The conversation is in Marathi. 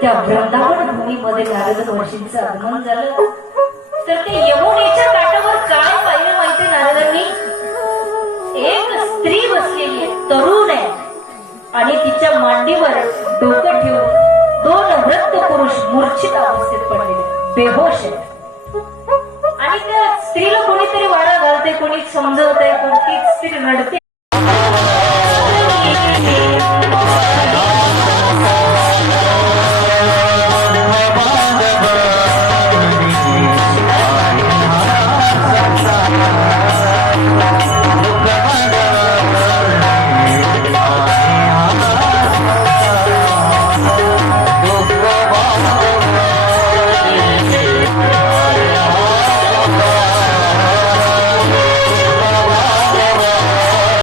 त्या वृंदावन भूमीमध्ये नारद महर्षींचं आगमन झालं. तर ते यमुनेच्या काठावर काय पाहिलं माहिती नारदांनी? एक स्त्री बसलेली आहे, तरुण आहे, आणि तिच्या मांडीवर डोकं ठेवून दोन वृद्ध पुरुष मूर्छित अवस्थेत पडलेले, बेहोश आहे. आणि त्या स्त्रीला कोणीतरी वाडा घालते, कोणी समजवत आहे, कोणती स्त्री रडते.